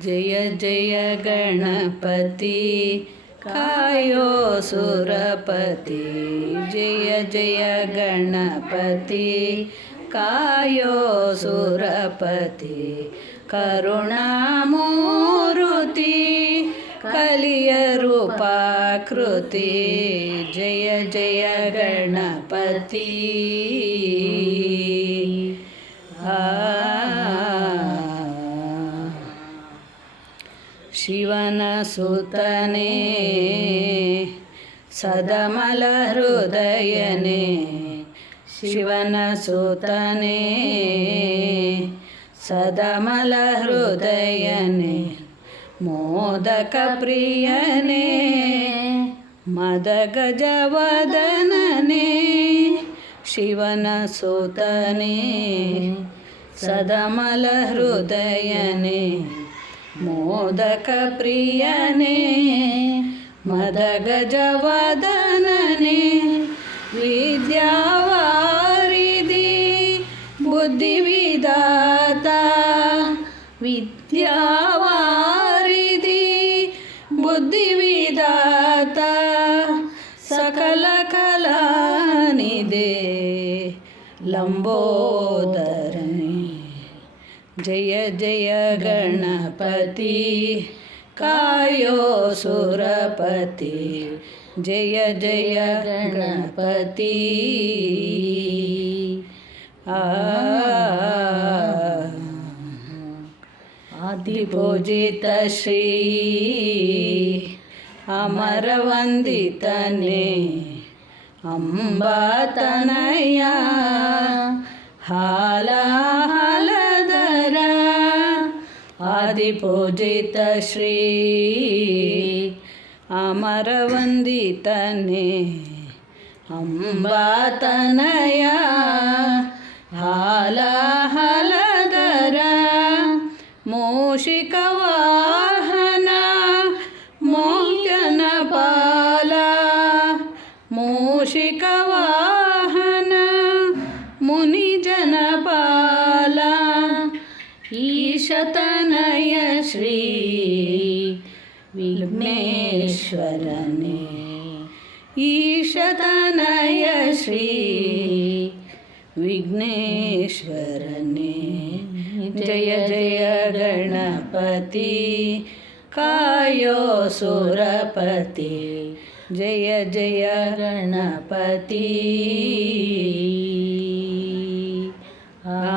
ಜಯ ಜಯ ಗಣಪತಿ, ಕಾಯೋ ಸುರಪತಿ. ಜಯ ಜಯ ಗಣಪತಿ, ಕಾಯೋ ಸುರಪತಿ. ಕರುಣಾಮೂರುತಿ ಕಲಿಯ ರೂಪಾಕೃತಿ. ಜಯ ಜಯ ಗಣಪತಿ. ಆ ಶಿವನ ಸುತನೇ, ಸದಮಲ ಹೃದಯನೇ, ಶಿವನ ಸುತನೇ, ಸದಮಲ ಹೃದಯನೇ, ಮೋದಕ ಪ್ರಿಯನೇ ಮದ ಗಜವದನನೇ ಶಿವನ ಸುತನೇ, ಸದಮಲ ಹೃದಯನೇ. ಮೋದಕ ಪ್ರಿಯನೇ ಮದ ಗಜವದನನೇ ವಿದ್ಯಾವಾರಿಧಿ ಬುದ್ಧಿವಿದಾತ ವಿದ್ಯಾವಾರಿಧಿ ಬುದ್ಧಿವಿದಾತ ಸಕಲ ಕಲಾನಿದೆ ಲಂಬೋದರನೇ. जय जय गणपति कायो सुरपति। जय जय गणपति। आदिपूजित श्री अमरवन्दितने अम्बातनया हाला आदिपूजितश्री अमरवन्दितने अम्बातनया हालाहलदर मूषिकवाहना मोक्तनपाला मूषिकवा शतनय श्री विघ्नेश्वरने। ईशतनय श्री विघ्नेश्वरने। जय जय गणपति, कायो सुरपति। जय जय गणपति। आ